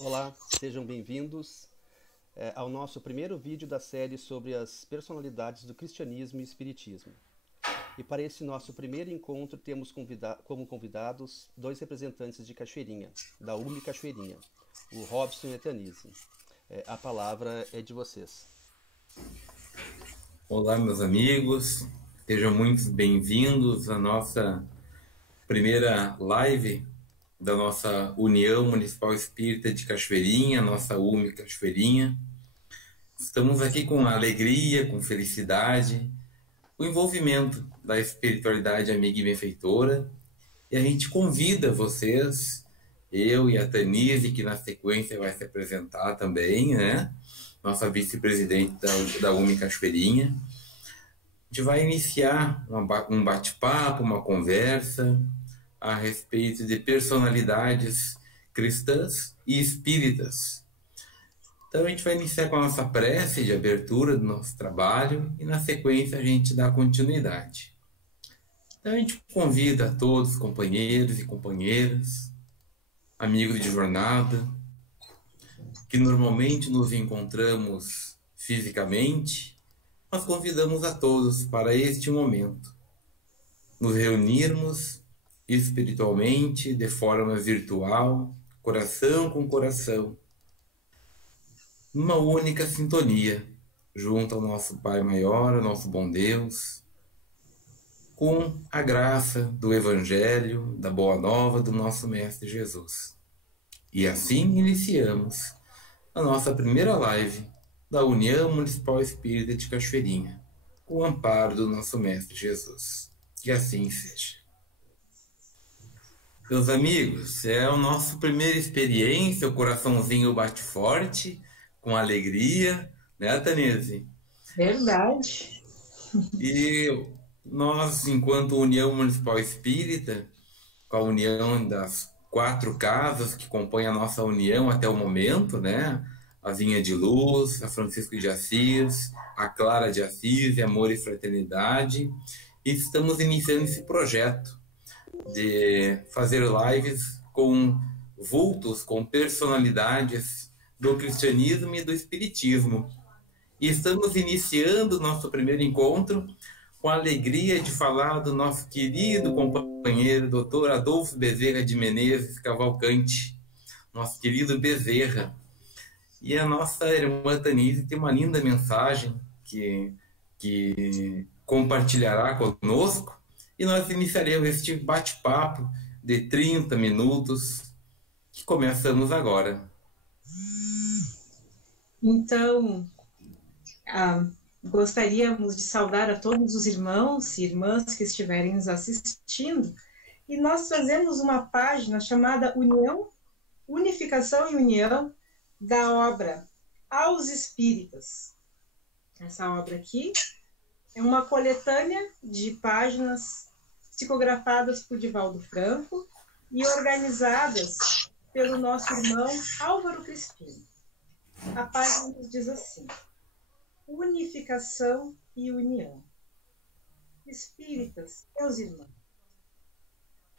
Olá, sejam bem-vindos ao nosso primeiro vídeo da série sobre as personalidades do cristianismo e espiritismo. E para esse nosso primeiro encontro temos como convidados dois representantes de Cachoeirinha, da UME Cachoeirinha, o Robson e a Tanise. A palavra é de vocês. Olá, meus amigos, sejam muito bem-vindos à nossa primeira live da nossa União Municipal Espírita de Cachoeirinha, nossa UME Cachoeirinha. Estamos aqui com alegria, com felicidade, o envolvimento da espiritualidade amiga e benfeitora, e a gente convida vocês, eu e a Tanise, que na sequência vai se apresentar também, né? Nossa vice-presidente da UME Cachoeirinha. A gente vai iniciar um bate-papo, uma conversa a respeito de personalidades cristãs e espíritas. Então a gente vai iniciar com a nossa prece de abertura do nosso trabalho e na sequência a gente dá continuidade. Então a gente convida a todos, companheiros e companheiras, amigos de jornada, que normalmente nos encontramos fisicamente, nós convidamos a todos para este momento, nos reunirmos espiritualmente, de forma virtual, coração com coração, numa única sintonia, junto ao nosso Pai Maior, ao nosso bom Deus, com a graça do Evangelho, da Boa Nova do nosso Mestre Jesus. E assim iniciamos a nossa primeira live da União Municipal Espírita de Cachoeirinha, com o amparo do nosso Mestre Jesus. Que assim seja. Meus amigos, é a nossa primeira experiência, o coraçãozinho bate forte, com alegria, né, Tanise? Verdade. E nós, enquanto União Municipal Espírita, com a união das 4 casas que compõem a nossa união até o momento, né? A Vinha de Luz, a Francisco de Assis, a Clara de Assis, Amor e Fraternidade. E estamos iniciando esse projeto de fazer lives com vultos, com personalidades do cristianismo e do espiritismo. E estamos iniciando o nosso primeiro encontro com a alegria de falar do nosso querido companheiro, Dr. Adolfo Bezerra de Menezes Cavalcante, nosso querido Bezerra. E a nossa irmã Tanise tem uma linda mensagem que compartilhará conosco, e nós iniciaremos este bate-papo de 30 minutos, que começamos agora. Então, gostaríamos de saudar a todos os irmãos e irmãs que estiverem nos assistindo, e nós trazemos uma página chamada Unificação e União da obra Aos Espíritas. Essa obra aqui é uma coletânea de páginas psicografadas por Divaldo Franco e organizadas pelo nosso irmão Álvaro Crispim. A página nos diz assim: unificação e união. Espíritas, meus irmãos,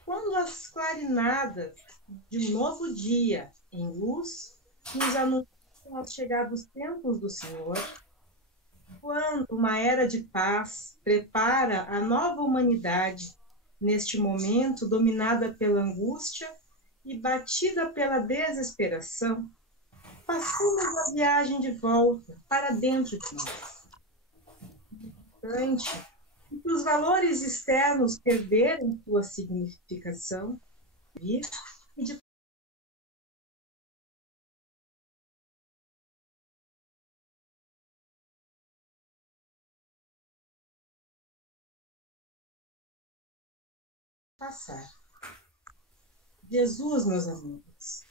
quando as clarinadas de um novo dia em luz nos anunciam a chegada dos tempos do Senhor, quando uma era de paz prepara a nova humanidade neste momento dominada pela angústia e batida pela desesperação, passamos a viagem de volta para dentro de nós. Importante que os valores externos perderem sua significação e de passar. Jesus, meus amigos,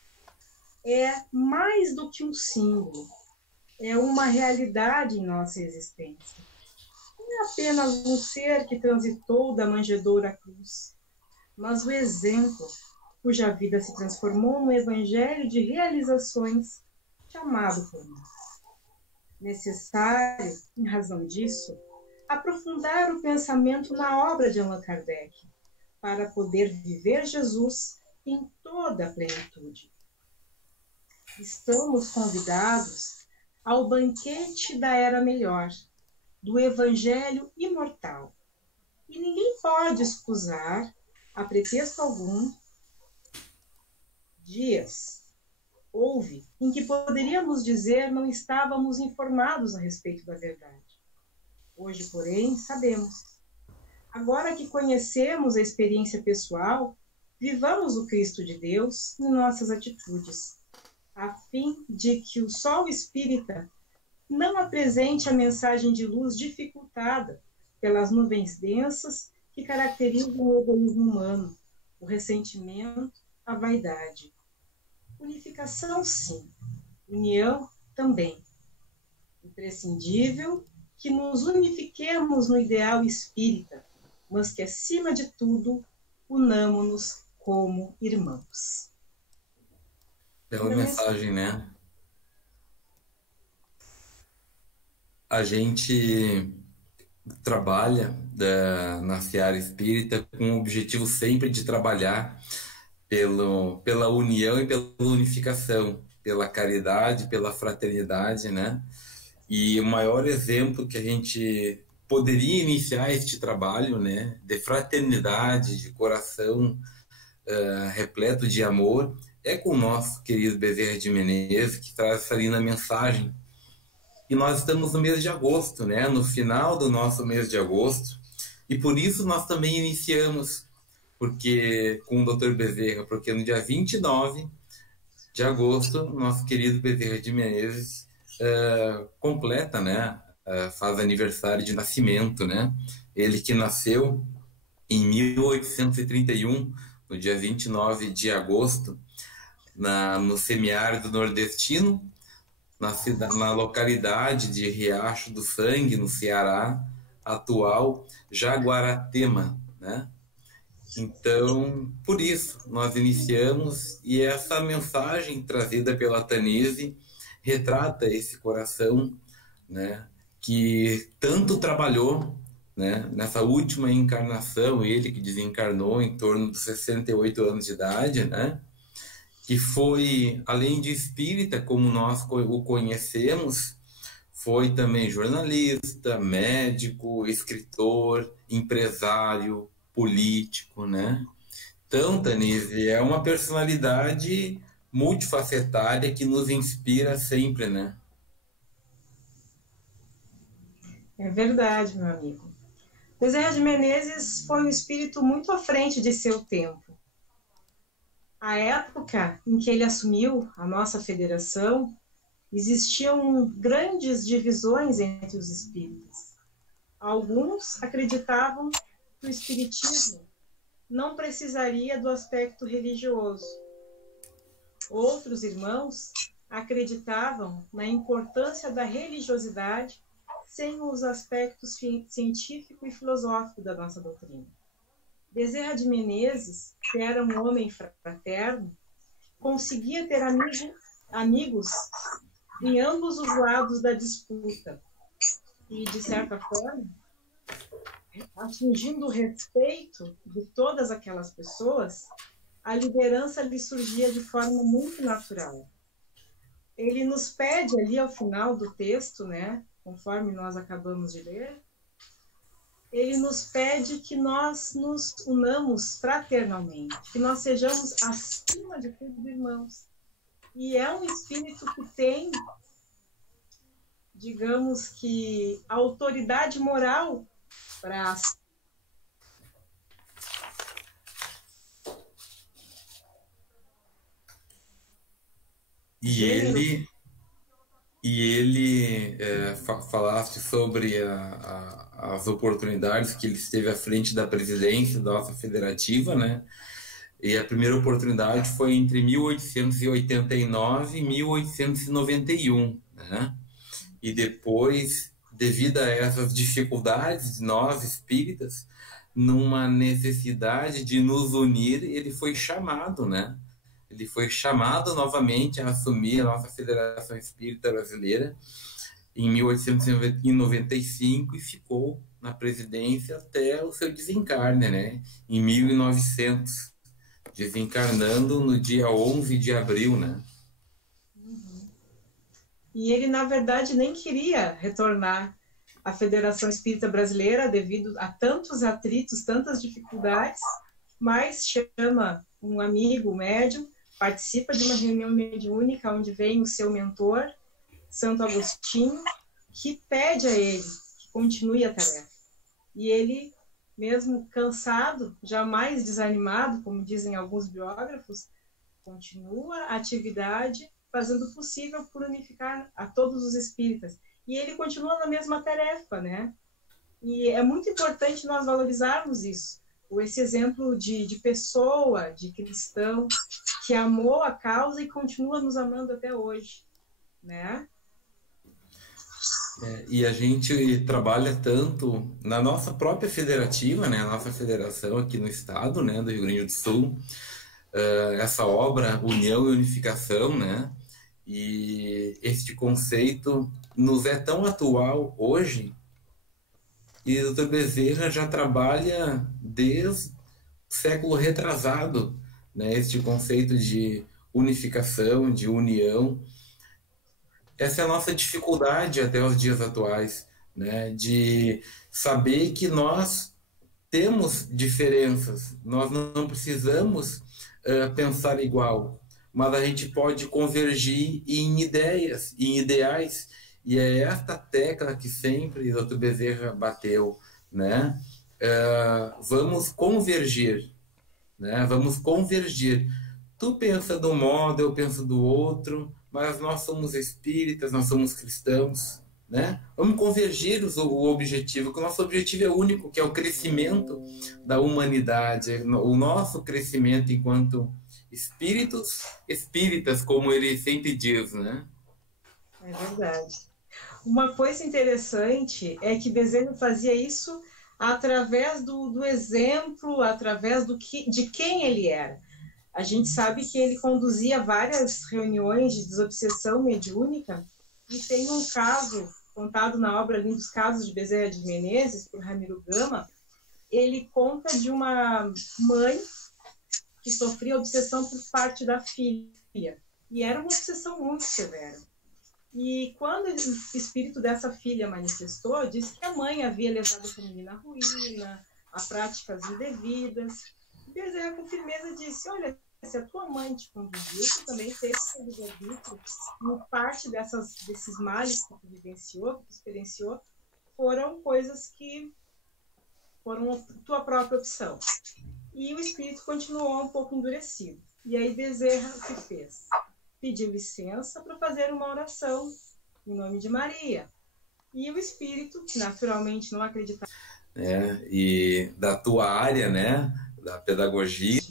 é mais do que um símbolo, é uma realidade em nossa existência. Não é apenas um ser que transitou da manjedoura à cruz, mas o exemplo cuja vida se transformou num evangelho de realizações chamado por nós. Necessário, em razão disso, aprofundar o pensamento na obra de Allan Kardec, para poder viver Jesus em toda a plenitude. estamos convidados ao banquete da era melhor, do Evangelho imortal. E ninguém pode excusar, a pretexto algum, dias houve em que poderíamos dizer não estávamos informados a respeito da verdade. Hoje, porém, sabemos. Agora que conhecemos a experiência pessoal, vivamos o Cristo de Deus em nossas atitudes, a fim de que o sol espírita não apresente a mensagem de luz dificultada pelas nuvens densas que caracterizam o egoísmo humano, o ressentimento, a vaidade. Unificação, sim. União, também. Imprescindível que nos unifiquemos no ideal espírita, mas que, acima de tudo, unamo-nos como irmãos. Bela mensagem, né? A gente trabalha na seara espírita com o objetivo sempre de trabalhar pela união e pela unificação, pela caridade, pela fraternidade, né? E o maior exemplo que a gente poderia iniciar este trabalho, né, de fraternidade, de coração repleto de amor, é com o nosso querido Bezerra de Menezes, que traz essa linda mensagem. E nós estamos no mês de agosto, né, no final do nosso mês de agosto, e por isso nós também iniciamos com o Dr. Bezerra, porque no dia 29 de agosto, nosso querido Bezerra de Menezes completa, né, faz aniversário de nascimento, né? Ele que nasceu em 1831, no dia 29 de agosto, no semiárido nordestino, na localidade de Riacho do Sangue, no Ceará, atual Jaguaratema, né? Então, por isso, nós iniciamos, e essa mensagem trazida pela Tanise retrata esse coração, né, que tanto trabalhou, né, nessa última encarnação, ele que desencarnou em torno dos 68 anos de idade, né, que foi, além de espírita, como nós o conhecemos, foi também jornalista, médico, escritor, empresário, político, né? Então, Tanise, é uma personalidade multifacetária que nos inspira sempre, né? É verdade, meu amigo. Bezerra de Menezes foi um espírito muito à frente de seu tempo. A época em que ele assumiu a nossa federação, existiam grandes divisões entre os espíritas. Alguns acreditavam que o espiritismo não precisaria do aspecto religioso. Outros irmãos acreditavam na importância da religiosidade sem os aspectos científico e filosófico da nossa doutrina. Bezerra de Menezes, que era um homem fraterno, conseguia ter amigos em ambos os lados da disputa e, de certa forma, atingindo o respeito de todas aquelas pessoas, a liderança lhe surgia de forma muito natural. Ele nos pede ali ao final do texto, né, conforme nós acabamos de ler, ele nos pede que nós nos unamos fraternalmente, que nós sejamos, acima de tudo, irmãos. E é um espírito que tem, digamos que, a autoridade moral para... E ele falaste sobre as oportunidades que ele esteve à frente da presidência da nossa federativa, né? E a primeira oportunidade foi entre 1889 e 1891, né? E depois, devido a essas dificuldades de nós espíritas, numa necessidade de nos unir, ele foi chamado, né? Ele foi chamado novamente a assumir a nossa Federação Espírita Brasileira em 1895 e ficou na presidência até o seu desencarne, né? Em 1900, desencarnando no dia 11 de abril, né? e ele, na verdade, nem queria retornar à Federação Espírita Brasileira devido a tantos atritos, tantas dificuldades, mas chama um amigo médium, participa de uma reunião mediúnica onde vem o seu mentor, Santo Agostinho, que pede a ele que continue a tarefa. E ele, mesmo cansado, jamais desanimado, como dizem alguns biógrafos, continua a atividade, fazendo o possível por unificar a todos os espíritas. E ele continua na mesma tarefa, né? E é muito importante nós valorizarmos isso. Esse exemplo de pessoa, de cristão, que amou a causa e continua nos amando até hoje, né? E a gente trabalha tanto na nossa própria federativa, né, a nossa federação aqui no estado, né, do Rio Grande do Sul, essa obra União e Unificação, né, e este conceito nos é tão atual hoje, e o Dr. Bezerra já trabalha desde o século retrasado, né, este conceito de unificação, de união. Essa é a nossa dificuldade até os dias atuais, né? De saber que nós temos diferenças, nós não precisamos pensar igual, mas a gente pode convergir em ideias, em ideais, e é esta tecla que sempre o Dr. Bezerra bateu, né? Vamos convergir, né? Vamos convergir. Tu pensa de um modo, eu penso do outro, mas nós somos espíritas, nós somos cristãos, né? Vamos convergir o objetivo, que o nosso objetivo é único, que é o crescimento da humanidade, o nosso crescimento enquanto espíritos, espíritas, como ele sempre diz, né? É verdade. Uma coisa interessante é que Bezerra fazia isso através do exemplo, através de quem ele era. A gente sabe que ele conduzia várias reuniões de desobsessão mediúnica e tem um caso contado na obra Lindos Casos de Bezerra de Menezes, por Ramiro Gama. Ele conta de uma mãe que sofria obsessão por parte da filha, e era uma obsessão muito severa. E quando o espírito dessa filha manifestou, disse que a mãe havia levado a menina à ruína, a práticas indevidas. E Bezerra, com firmeza, disse: olha, se a tua mãe te conduziu, tu também teve seu livre-arbítrio, e parte desses males que tu vivenciou, que tu experienciou, foram coisas que foram tua própria opção. E o espírito continuou um pouco endurecido. E aí Bezerra o que fez? Pediu licença para fazer uma oração em nome de Maria. E o espírito, naturalmente, não acreditava. E da tua área, né, da pedagogia,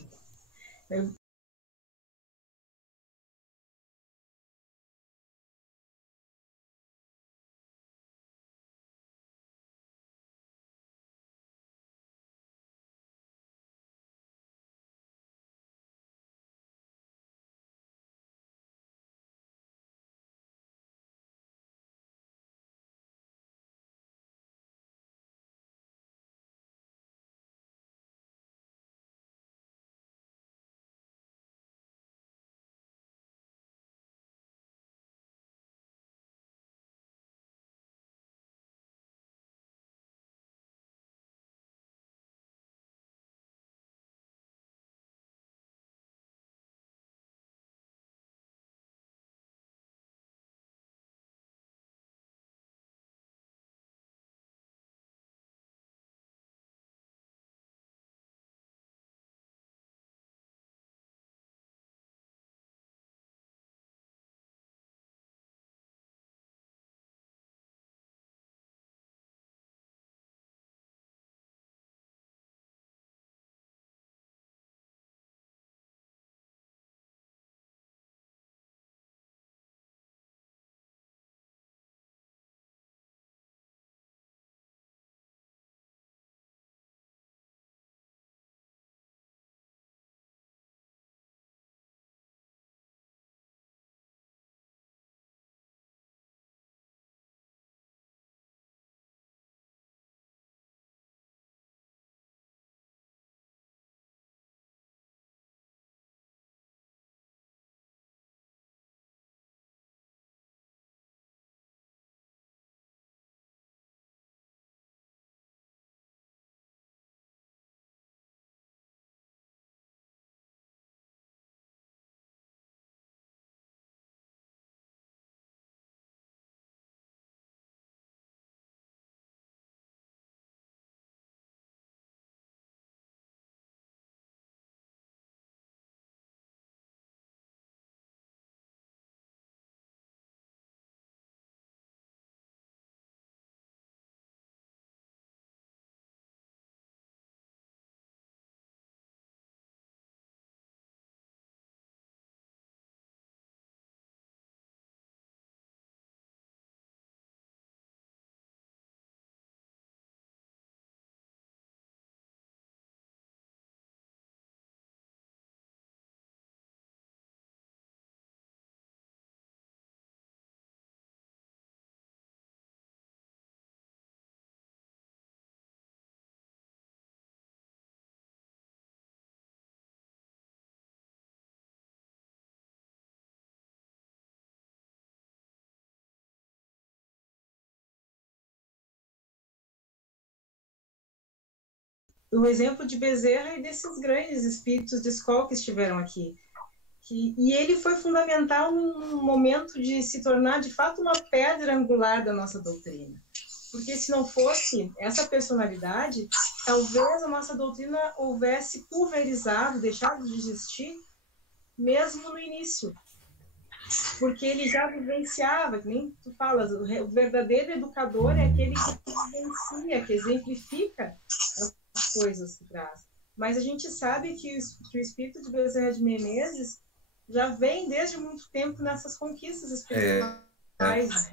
o exemplo de Bezerra e desses grandes espíritos de escola que estiveram aqui. E ele foi fundamental num momento de se tornar, de fato, uma pedra angular da nossa doutrina. Porque se não fosse essa personalidade, talvez a nossa doutrina houvesse pulverizado, deixado de existir, mesmo no início. Porque ele já vivenciava, que nem tu falas, o verdadeiro educador é aquele que vivencia, que exemplifica as coisas que traz. Mas a gente sabe que o espírito de Bezerra de Menezes já vem desde muito tempo nessas conquistas espirituais.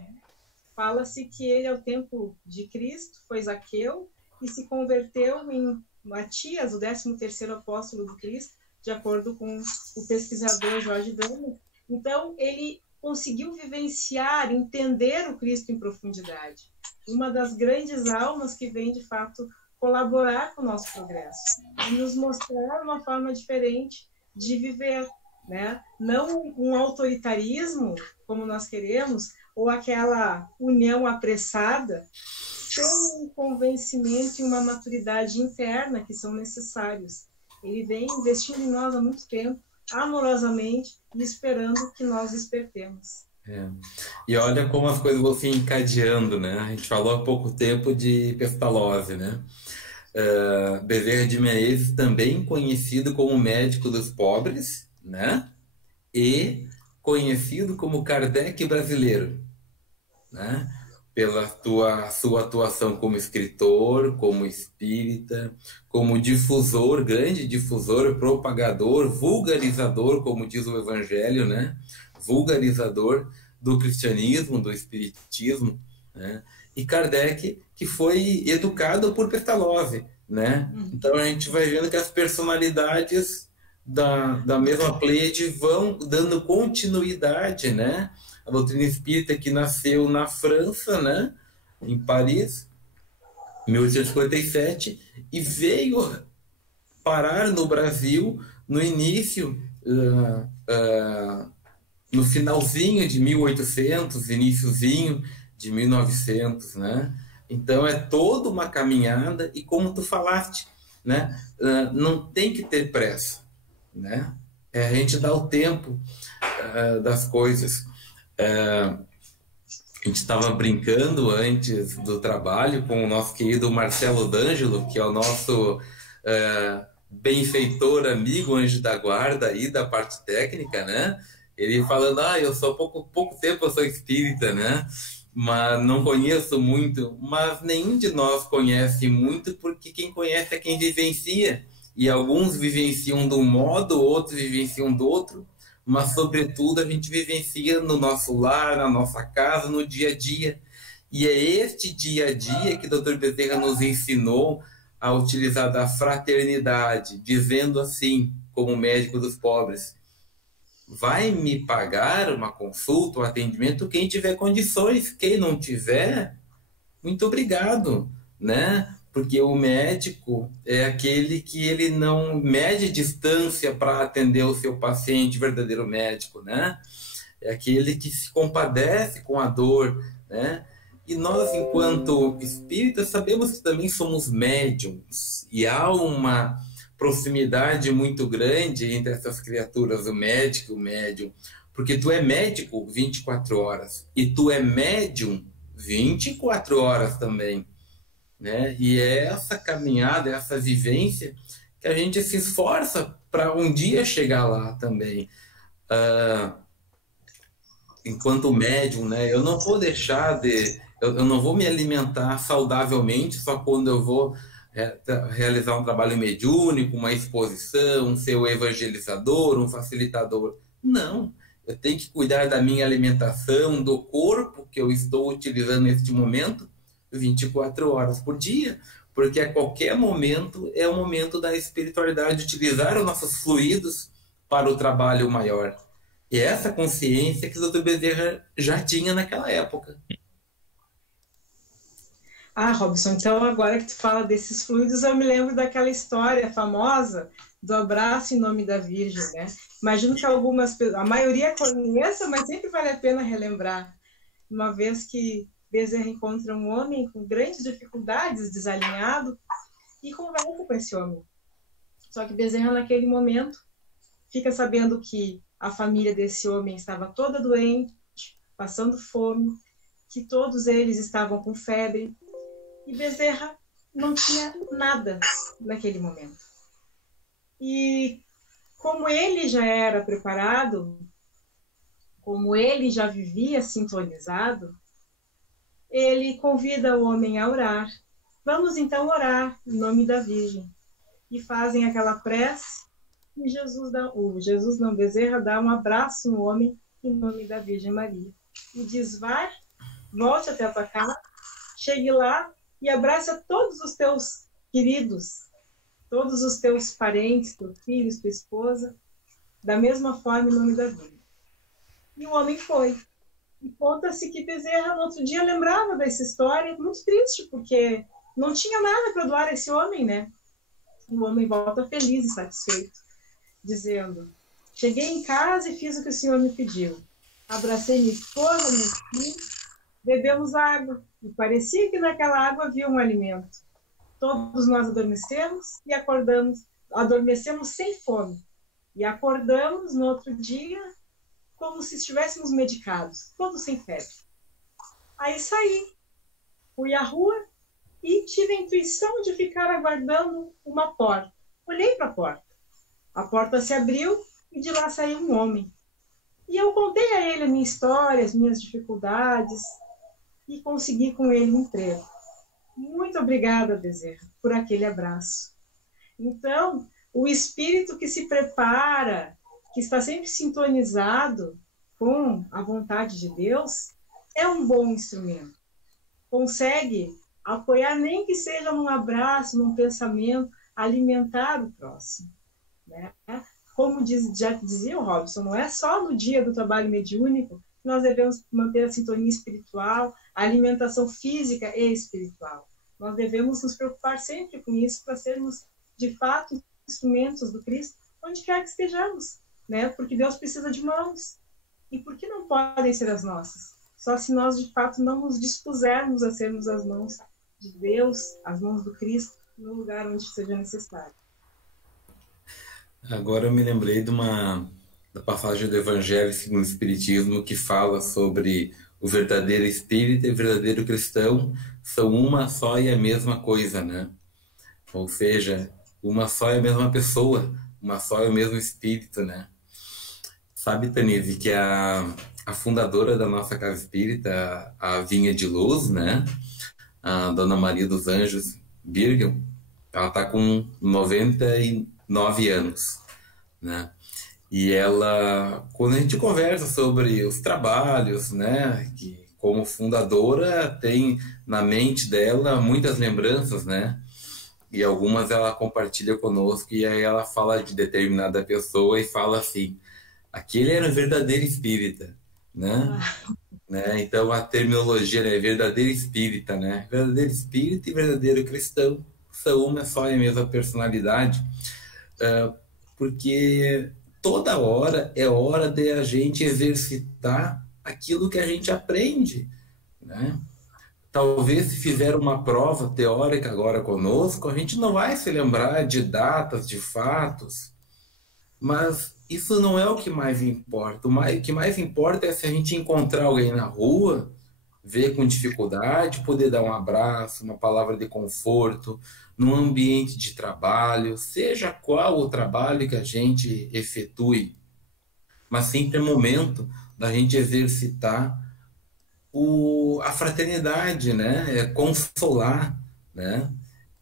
Fala-se que ele, ao tempo de Cristo, foi Zaqueu e se converteu em Matias, o 13º apóstolo do Cristo, de acordo com o pesquisador Jorge Dama. Então, ele conseguiu vivenciar, entender o Cristo em profundidade. Uma das grandes almas que vem, de fato, colaborar com o nosso progresso e nos mostrar uma forma diferente de viver, né? Não um autoritarismo, como nós queremos, ou aquela união apressada, sem um convencimento e uma maturidade interna que são necessários. Ele vem investindo em nós há muito tempo, amorosamente, e esperando que nós despertemos. E olha como as coisas vão se encadeando, né? A gente falou há pouco tempo de Pestalozzi, né? Bezerra de Menezes, também conhecido como médico dos pobres, né? E conhecido como Kardec brasileiro, né? Pela sua atuação como escritor, como espírita, como difusor, grande difusor, propagador, vulgarizador, como diz o Evangelho, né? Vulgarizador do cristianismo, do espiritismo, né? E Kardec, que foi educado por Pestalozzi, né? Então a gente vai vendo que as personalidades da mesma pleiade vão dando continuidade, né? A doutrina espírita, que nasceu na França, né? Em Paris, 1857, e veio parar no Brasil no início, no finalzinho de 1800, iniciozinho de 1900, né? Então é toda uma caminhada, e como tu falaste, né? Não tem que ter pressa, né? A gente dá o tempo das coisas. A gente estava brincando antes do trabalho com o nosso querido Marcelo D'Angelo, que é o nosso benfeitor, amigo, anjo da guarda aí da parte técnica, né? Ele falando, eu sou pouco tempo eu sou espírita, né? Mas não conheço muito. Mas nenhum de nós conhece muito, porque quem conhece é quem vivencia. E alguns vivenciam de um modo, outros vivenciam do outro. Mas, sobretudo, a gente vivencia no nosso lar, na nossa casa, no dia a dia. E é este dia a dia que o Dr. Bezerra nos ensinou a utilizar da fraternidade, dizendo assim, como médico dos pobres: vai me pagar uma consulta, um atendimento quem tiver condições. Quem não tiver, muito obrigado, né? Porque o médico é aquele que ele não mede distância para atender o seu paciente, verdadeiro médico, né? É aquele que se compadece com a dor, né? E nós, enquanto espíritas, sabemos que também somos médiums, e há uma proximidade muito grande entre essas criaturas, o médico e o médium, porque tu é médico 24 horas, e tu é médium 24 horas também, né? E é essa caminhada, essa vivência que a gente se esforça para um dia chegar lá também. Enquanto médium, né? Eu não vou deixar eu não vou me alimentar saudavelmente só quando eu vou realizar um trabalho mediúnico, uma exposição, ser um evangelizador, um facilitador. Não, eu tenho que cuidar da minha alimentação, do corpo que eu estou utilizando neste momento, 24 horas por dia, porque a qualquer momento é o momento da espiritualidade, utilizar os nossos fluidos para o trabalho maior. E essa consciência que o Dr. Bezerra já tinha naquela época. Robson, então agora que tu fala desses fluidos, eu me lembro daquela história famosa do abraço em nome da Virgem, né? Imagino que a maioria conheça, mas sempre vale a pena relembrar. Uma vez que Bezerra encontra um homem com grandes dificuldades, desalinhado, e conversa com esse homem. Só que Bezerra, naquele momento, fica sabendo que a família desse homem estava toda doente, passando fome, que todos eles estavam com febre, e Bezerra não tinha nada naquele momento. E como ele já era preparado, como ele já vivia sintonizado, ele convida o homem a orar. Vamos então orar em nome da Virgem. E fazem aquela prece, e Bezerra dá um abraço no homem em nome da Virgem Maria. E diz, vai, volte até a tua casa, chegue lá e abraça todos os teus queridos, todos os teus parentes, teus filhos, tua esposa, da mesma forma em nome da Virgem. E o homem foi. E conta-se que Bezerra, no outro dia, lembrava dessa história, muito triste, porque não tinha nada para doar a esse homem, né? O homem volta feliz e satisfeito, dizendo, cheguei em casa e fiz o que o senhor me pediu. Abracei minha esposa, meus filhos, bebemos água, e parecia que naquela água havia um alimento. Todos nós adormecemos e adormecemos sem fome, e acordamos no outro dia como se estivéssemos medicados, todos sem febre. Aí saí, fui à rua e tive a intuição de ficar aguardando uma porta. Olhei para a porta se abriu e de lá saiu um homem. E eu contei a ele a minha história, as minhas dificuldades, e consegui com ele um emprego. Muito obrigada, Bezerra, por aquele abraço. Então, o espírito que se prepara, que está sempre sintonizado com a vontade de Deus, é um bom instrumento. Consegue apoiar, nem que seja num abraço, num pensamento, alimentar o próximo, né? Como já dizia o Robson, não é só no dia do trabalho mediúnico que nós devemos manter a sintonia espiritual, a alimentação física e espiritual. Nós devemos nos preocupar sempre com isso para sermos, de fato, instrumentos do Cristo, onde quer que estejamos, né? Porque Deus precisa de mãos. E por que não podem ser as nossas? Só se nós, de fato, não nos dispusermos a sermos as mãos de Deus, as mãos do Cristo, no lugar onde seja necessário. Agora eu me lembrei da passagem do Evangelho segundo o Espiritismo que fala sobre o verdadeiro espírita e o verdadeiro cristão são uma só e a mesma coisa, né? Ou seja, uma só é a mesma pessoa, uma só é o mesmo espírito, né? Sabe, Tanise, que a fundadora da nossa casa espírita, a Vinha de Luz, né? A Dona Maria dos Anjos Birgel, ela está com 99 anos, né? E ela, quando a gente conversa sobre os trabalhos, né, que como fundadora tem na mente dela muitas lembranças, né? E algumas ela compartilha conosco e aí ela fala de determinada pessoa e fala assim, aquele era o verdadeiro espírita, né? Né? Então a terminologia é verdadeiro espírita, né? Verdadeiro espírita e verdadeiro cristão são uma só e a mesma personalidade, porque toda hora é hora de a gente exercitar aquilo que a gente aprende, né? Talvez se fizer uma prova teórica agora conosco, a gente não vai se lembrar de datas, de fatos, mas isso não é o que mais importa. O que mais importa é se a gente encontrar alguém na rua, ver com dificuldade, poder dar um abraço, uma palavra de conforto, num ambiente de trabalho, seja qual o trabalho que a gente efetue, mas sempre é momento da gente exercitar a fraternidade, né? É consolar, né?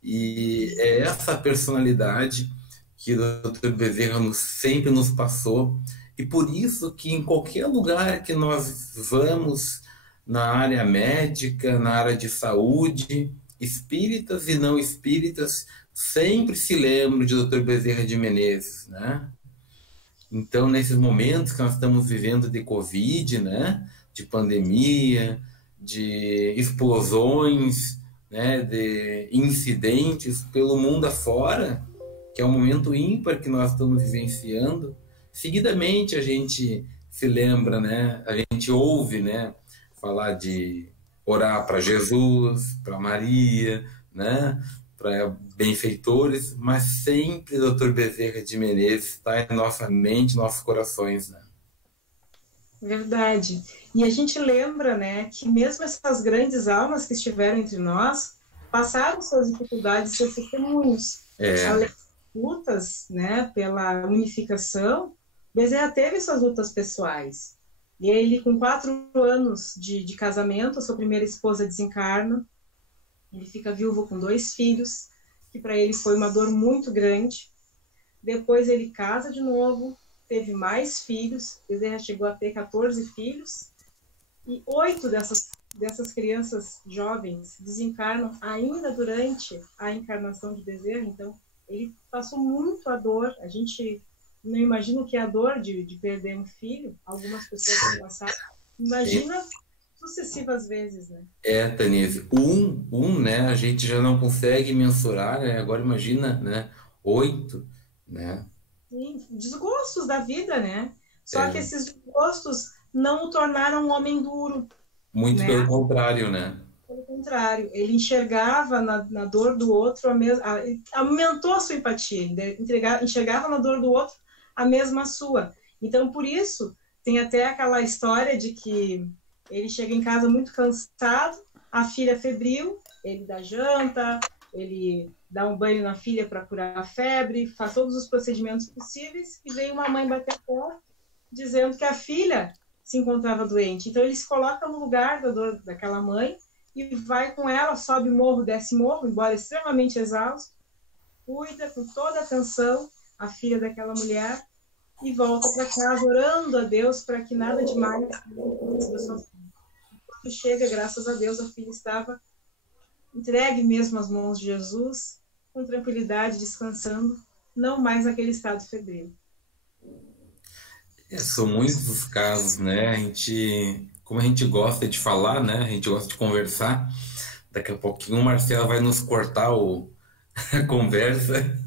E é essa personalidade que o Dr. Bezerra sempre nos passou, e por isso que em qualquer lugar que nós vamos, na área médica, na área de saúde, espíritas e não espíritas sempre se lembram de Dr. Bezerra de Menezes, né? Então, nesses momentos que nós estamos vivendo de Covid, né? De pandemia, de explosões, né? De incidentes pelo mundo afora, que é um momento ímpar que nós estamos vivenciando, seguidamente a gente se lembra, né? A gente ouve, né? Falar de orar para Jesus, para Maria, né? para benfeitores, mas sempre Dr. Bezerra de Menezes está em nossa mente, nossos corações, né? Verdade. E a gente lembra, né, que mesmo essas grandes almas que estiveram entre nós passaram suas dificuldades, seus testemunhos. Além das lutas, né, pela unificação, Bezerra teve suas lutas pessoais. E ele, com 4 anos de casamento, a sua primeira esposa desencarna. Ele fica viúvo com 2 filhos, que para ele foi uma dor muito grande. Depois ele casa de novo, teve mais filhos. Bezerra chegou a ter 14 filhos. E 8 dessas crianças jovens desencarnam ainda durante a encarnação de Bezerra. Então, ele passou muito a dor. A gente não imagina o que é a dor de perder um filho. Algumas pessoas vão passar. Imagina sucessivas vezes, né? Tanise, né, a gente já não consegue mensurar, né? Agora imagina, né, 8, né? Sim, desgostos da vida, né? Só que esses desgostos não o tornaram um homem duro. Muito, né? pelo contrário, né? Pelo contrário, ele enxergava na dor do outro aumentou a sua empatia, enxergava na dor do outro a mesma sua. Então, por isso, tem até aquela história de que ele chega em casa muito cansado, a filha febril, ele dá janta, ele dá um banho na filha para curar a febre, faz todos os procedimentos possíveis, e vem uma mãe bater a porta dizendo que a filha se encontrava doente. Então ele se coloca no lugar da dor daquela mãe e vai com ela, sobe morro, desce morro, embora extremamente exausto, cuida com toda a atenção a filha daquela mulher e volta para casa orando a Deus para que nada demais aconteça da sua filha. Quando chega, graças a Deus, a filha estava entregue mesmo às mãos de Jesus, com tranquilidade, descansando, não mais naquele estado febril. São muitos os casos, né? Como a gente gosta de falar, né? A gente gosta de conversar. Daqui a pouquinho o Marcelo vai nos cortar a conversa,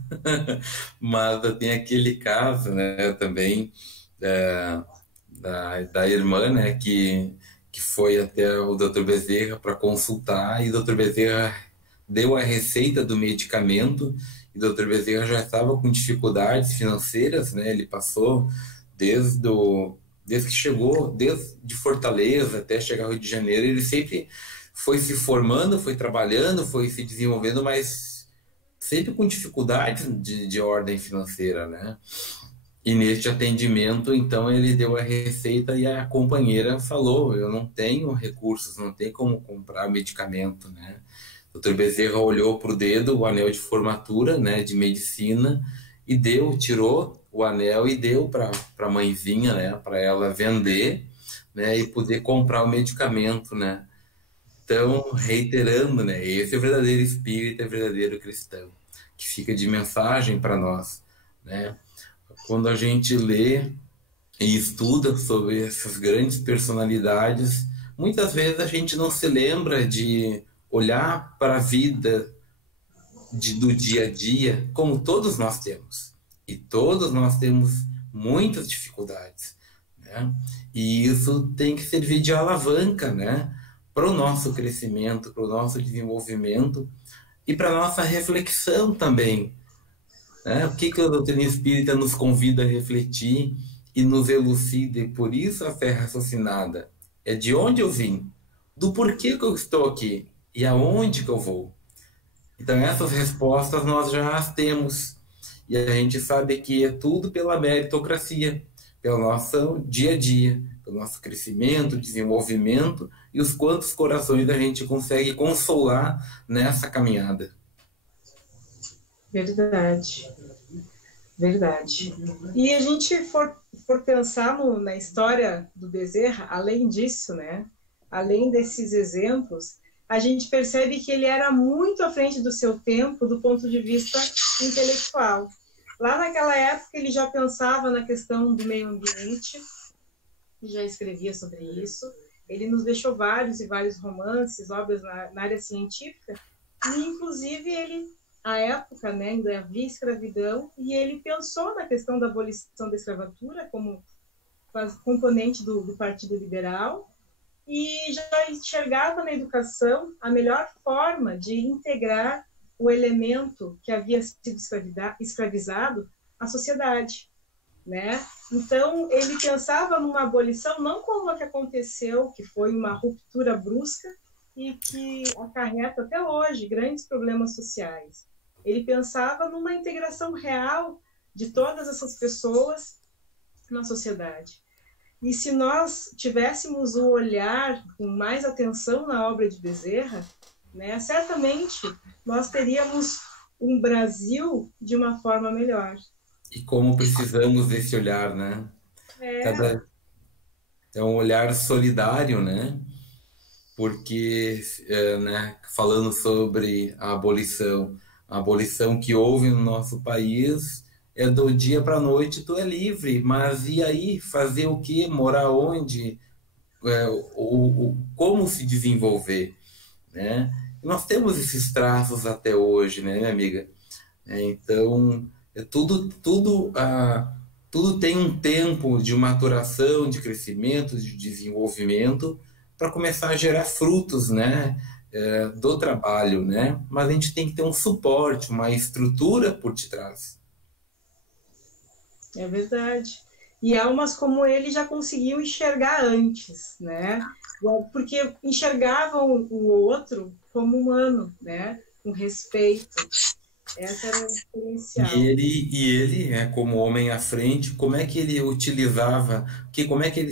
mas tem aquele caso, né? Também da irmã, né? Que foi até o Dr. Bezerra para consultar, e o Dr. Bezerra deu a receita do medicamento, e o Dr. Bezerra já estava com dificuldades financeiras, né? Ele passou desde que chegou, desde Fortaleza até chegar ao Rio de Janeiro, ele sempre foi se formando, foi trabalhando, foi se desenvolvendo, mas sempre com dificuldades de ordem financeira, né? E neste atendimento, então, ele deu a receita e a companheira falou: eu não tenho recursos, não tenho como comprar medicamento, né? O Dr. Bezerra olhou para o dedo, o anel de formatura, né, de medicina, e tirou o anel e deu para a mãezinha, né, para ela vender, né, e poder comprar o medicamento, né. Então, reiterando, né, esse é o verdadeiro espírita, é o verdadeiro cristão, que fica de mensagem para nós, né. Quando a gente lê e estuda sobre essas grandes personalidades, muitas vezes a gente não se lembra de olhar para a vida do dia a dia, como todos nós temos. E todos nós temos muitas dificuldades, né? E isso tem que servir de alavanca, né, para o nosso crescimento, para o nosso desenvolvimento e para a nossa reflexão também, né? O que a doutrina espírita nos convida a refletir e nos elucida, e por isso a fé raciocinada é de onde eu vim, do porquê que eu estou aqui e aonde que eu vou. Então essas respostas nós já as temos, e a gente sabe que é tudo pela meritocracia, pelo nosso dia a dia, pelo nosso crescimento, desenvolvimento, e os quantos corações a gente consegue consolar nessa caminhada. Verdade. Verdade. E a gente for pensar na história do Bezerra, além disso, né? Além desses exemplos, a gente percebe que ele era muito à frente do seu tempo do ponto de vista intelectual. Lá naquela época ele já pensava na questão do meio ambiente, já escrevia sobre isso. Ele nos deixou vários e vários romances, obras na área científica, e inclusive ele, à época, né, ainda havia escravidão, e ele pensou na questão da abolição da escravatura como componente do Partido Liberal, e já enxergava na educação a melhor forma de integrar o elemento que havia sido escravizado, a sociedade, né? Então, ele pensava numa abolição não como a que aconteceu, que foi uma ruptura brusca e que acarreta até hoje grandes problemas sociais. Ele pensava numa integração real de todas essas pessoas na sociedade. E se nós tivéssemos um olhar com mais atenção na obra de Bezerra, né, certamente nós teríamos um Brasil de uma forma melhor. E como precisamos desse olhar, né? É um olhar solidário, né? Porque, né, falando sobre a abolição que houve no nosso país, é do dia para a noite tu é livre, mas e aí, fazer o quê? Morar onde? Como se desenvolver, né? E nós temos esses traços até hoje, né, minha amiga? Então, tudo tem um tempo de maturação, de crescimento, de desenvolvimento, para começar a gerar frutos, né, do trabalho, né? Mas a gente tem que ter um suporte, uma estrutura por detrás. É verdade. E almas como ele já conseguiam enxergar antes, né? Porque enxergavam o outro como humano, né? Com respeito. Essa era a diferencial. E ele, como homem à frente, como é que ele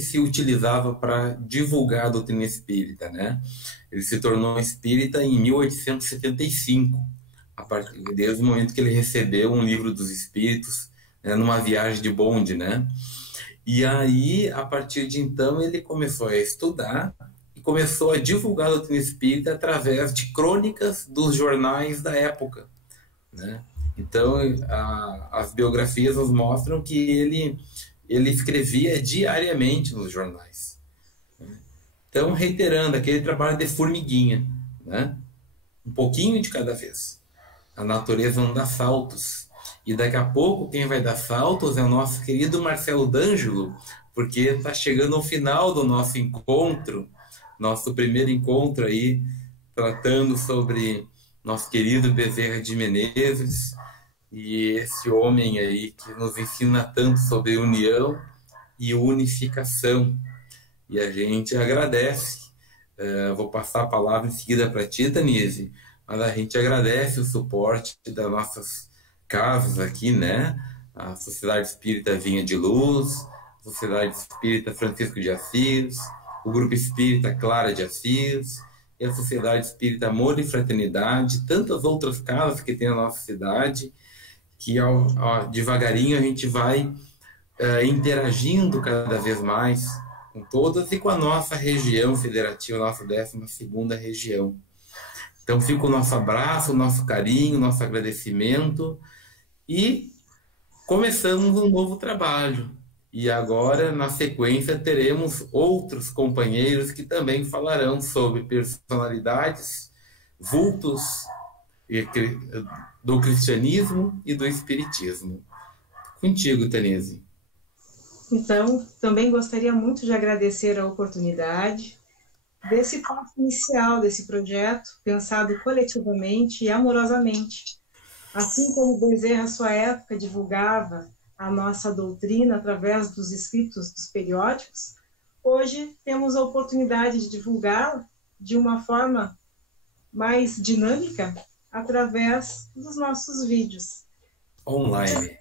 se utilizava para divulgar a doutrina espírita, né? Ele se tornou espírita em 1875, desde o momento que ele recebeu um livro dos espíritos, né, numa viagem de bonde, né? E aí, a partir de então, ele começou a estudar e começou a divulgar a doutrina espírita através de crônicas dos jornais da época, né? Então, as biografias nos mostram que ele escrevia diariamente nos jornais. Então, reiterando, aquele trabalho de formiguinha, né? Um pouquinho de cada vez. A natureza não dá saltos. E daqui a pouco, quem vai dar saltos é o nosso querido Marcelo D'Angelo, porque está chegando ao final do nosso encontro, nosso primeiro encontro aí, tratando sobre nosso querido Bezerra de Menezes, e esse homem aí que nos ensina tanto sobre união e unificação. E a gente agradece. Vou passar a palavra em seguida para ti, Tanise, mas a gente agradece o suporte das nossas casas aqui, né? A Sociedade Espírita Vinha de Luz, a Sociedade Espírita Francisco de Assis, o Grupo Espírita Clara de Assis, e a Sociedade Espírita Amor e Fraternidade, tantas outras casas que tem na nossa cidade, que devagarinho a gente vai interagindo cada vez mais com todas e com a nossa região federativa, nossa 12ª região. Então fica o nosso abraço, o nosso carinho, o nosso agradecimento, e começamos um novo trabalho. E agora, na sequência, teremos outros companheiros que também falarão sobre personalidades, vultos do cristianismo e do espiritismo. Contigo, Tanise. Então, também gostaria muito de agradecer a oportunidade desse passo inicial desse projeto, pensado coletivamente e amorosamente. Assim como Bezerra, à sua época, divulgava a nossa doutrina através dos escritos dos periódicos, hoje temos a oportunidade de divulgá-la de uma forma mais dinâmica através dos nossos vídeos. Online.